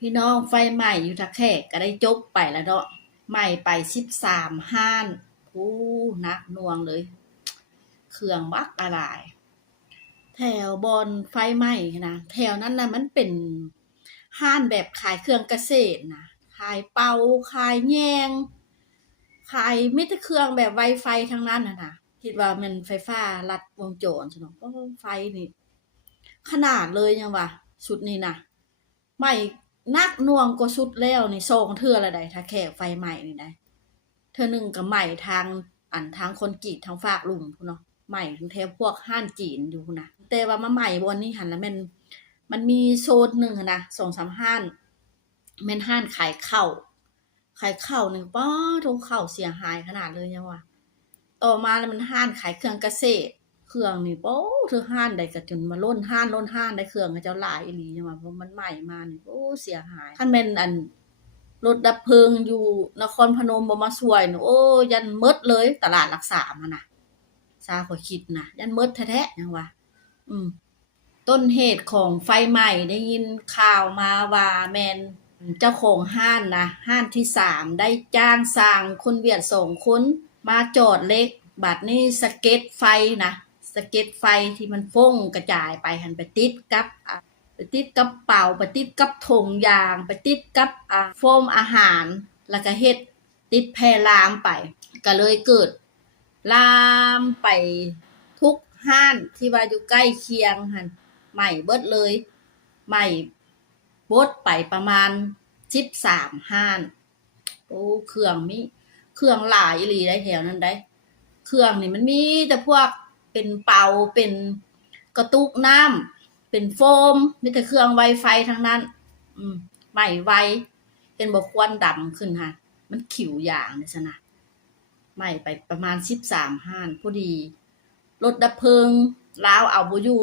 พี่น้องไฟใหม่อยู่ทะแขกก็ได้จบไปแล้วเนาะใหม่ไป13 ห้านผู้นักหน่วงเลยเครื่องบักอะไรแถวบอนไฟไหม้นะแถวนั้นนะมันเป็นห้านแบบขายเครื่องเกษตรนะขายเป่าขายแยงขายมิตรเครื่องแบบไวไฟทั้งนั้นนะคิดว่ามันไฟฟ้าลัดวงจรใช่ไหมก็ไฟนี่ขนาดเลยยังวะชุดนี้นะไม่นักหน่วงก็ชุดแล้วนี่โซงเทื่อละใดถ้าแค่ไฟใหม่นี่ได้เทื่อหนึ่งกับใหม่ทางทางคนกรีดทางฝากลุงพูนเนาะใหม่อยู่แถวพวกห้านจีนอยู่พูนนะแต่ว่ามาใหม่บนนี้หันแล้วมันมีโซนหนึ่งหั้นนะ2-3ห้านแม่นห้านขายข้าวหนึ่งป้อทุกข้าวเสียหายขนาดเลยยังวะต่อมาแล้วมันห้านขายเครื่องเกษตรเครื่องนี่โป้เธอห้านใดก็จนมาล้นห้านได้เครื่องเขาเจ้าหลายอีหลียังวะเพราะมันใหม่มานี่โอ้เสียหายคันแม่นรถดับเพลิงอยู่นครพนมบ่มาช่วยนี่โอ้ยันหมดเลยตลาดหลักสามอะน่ะซาข้อยคิดนะยันหมดแท้ๆยังวะอืม ต้นเหตุของไฟไหม้ได้ยินข่าวมาว่าแมนเจ้าของห้านนะห้านที่3ได้จ้างสร้างคนเวียด2 คนมาจอดเล็กบัดนี้สะเก็ตไฟนะสะเก็ตไฟที่มันฟ้งกระจายไปหันไปติดกับไปติดกับเป่าไปติดกับถุงยางไปติดกับโฟมอาหารแล้วก็เฮ็ดติดแพร่ลามไปก็เลยเกิดลามไปทุกห้านที่ว่าอยู่ใกล้เคียงหั่น ใหม่เบิดเลยใหม่บดไปประมาณ13 ห้านโอ้เครื่องหลายอีหลีได้แถวนั้นได้เครื่องนี่มันมีแต่พวกเป็นเป่าเป็นกระตุกน้ำเป็นโฟมมีแต่เครื่องไวไฟทั้งนั้นใหม่ไวเป็นบ่ควันดำขึ้นค่ะมันขิวอย่างนี่ซะนะใหม่ไปประมาณ13 ห้านพอดีรถดับเพลิงลาวเอาบ่อยู่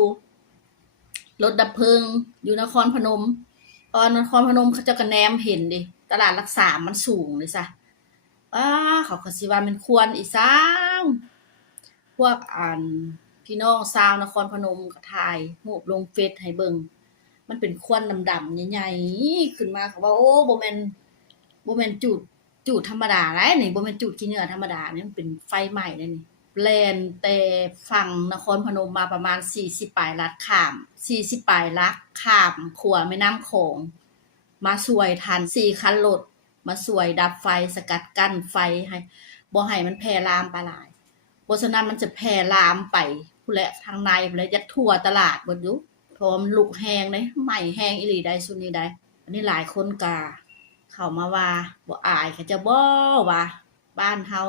รถดับเพลิงอยู่นครพนมตอนนครพนมเขาเจ้าก็แนมเห็นดิตลาดหลักสามมันสูงเลยซะเขาก็สิว่ามันควรอีสร้างพวกพี่น้องชาวนครพนมก็ถ่ายรูปลงเฟซให้เบิ่งมันเป็นควันดำๆใหญ่ๆขึ้นมาเขาว่าโอ้บ่แม่นจุดธรรมดาเด้นี่บ่แม่นจุดขี้เหงื่อธรรมดานี่มันเป็นไฟไหม้เด้นี่ แล่นแต่ฝั่งนครพนมมาประมาณ40ปลายลัดข้าม40ปลายลัดข้ามขัวแม่น้ำโขงมาช่วยทัน4 คันรถมาช่วยดับไฟสกัดกั้นไฟให้บ่ให้มันแพร่ลามไปหลายบ่ฉะนั้นมันจะแพร่ลามไปพู้นแหละทางในพู้นแหละยัดทั่วตลาดเบิดอยู่เพราะมันลุกแรงเด้ไหม้แรงอีหลีได้ซุนี้ได้อันนี้หลายคนก็เข้ามาว่าบ่อายเขาเจ้าบ่ว่าบ้านเฮา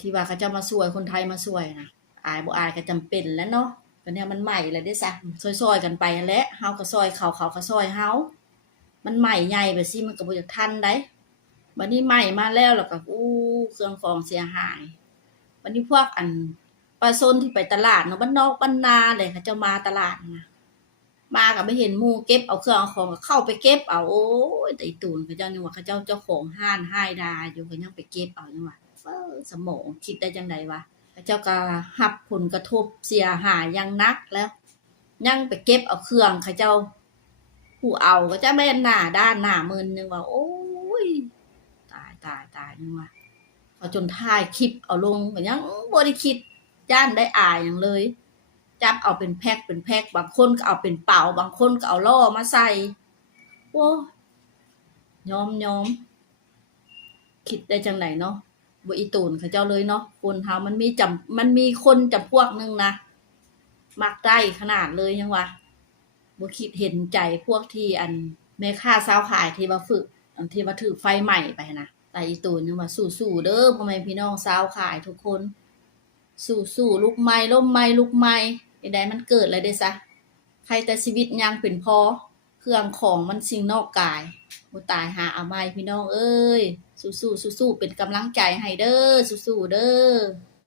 ที่ว่าเขาเจ้ามาช่วยคนไทยมาช่วยนะอายบ่อายก็จำเป็นแล้วเนาะก็เนี่ยมันใหม่แล้วเด้ซะซอยๆกันไปนั่นแหละเฮาก็ซอยเขาเขาก็ซอยเฮามันใหม่ใหญ่ไปสิมันก็บ่อยากทันได้บัดนี้ใหม่มาแล้วแล้วก็เครื่องของเสียหายบัดนี้พวกปลาส้นที่ไปตลาดเนาะบ้านนอกบ้านนาเลยเขาเจ้ามาตลาดนะมาก็ไม่เห็นหมู่เก็บเอาเครื่องเอาของก็เข้าไปเก็บเอาโอ้ยไอ้ตูนเขาเจ้านี่ว่าเขาเจ้าของห้านให้ดาอยู่ก็ยังไปเก็บเอาจังว่าสมองคิดได้จังไดวะเจ้าก็รับผลกระทบเสียหายอย่างนักแล้วยังไปเก็บเอาเครื่องเขาเจ้าผู้เอาก็จะแม่นหน้าด้านหน้ามึนนึงว่าโอ้ยตายนึงว่าเขาจนถ่ายคลิปเอาลงก็ยังบ่ได้คิดย่านได้อายหยังเลยจับเอาเป็นแพ็คบางคนก็เอาเป็นเป๋าบางคนก็เอาล่อมาใส่โอ้ยอมคิดได้จังไดเนาะบ่อีตูนเขาเจ้าเลยเนาะคนเฮามันมีคนจำพวกนึงนะมักได้ขนาดเลยยังวะบ่คิดเห็นใจพวกที่แม่ค้าสาวขายที่ว่าฝึกที่ว่าถูกไฟไหม้ไปนะแต่อีตูนยังว่าสู้ๆเด้อพ่อแม่พี่น้องสาวขายทุกคนสู้ๆลุกไหม้ล้มไหม้ลุกไหม้ใดๆมันเกิดแล้วเด้ซะใครแต่ชีวิตยังเป็นพอเครื่องของมันสิ่งนอกกายบ่ตายหาเอาใหม่พี่น้องเอ้ยสู้ๆเป็นกำลังใจให้เด้อสู้ๆเด้อ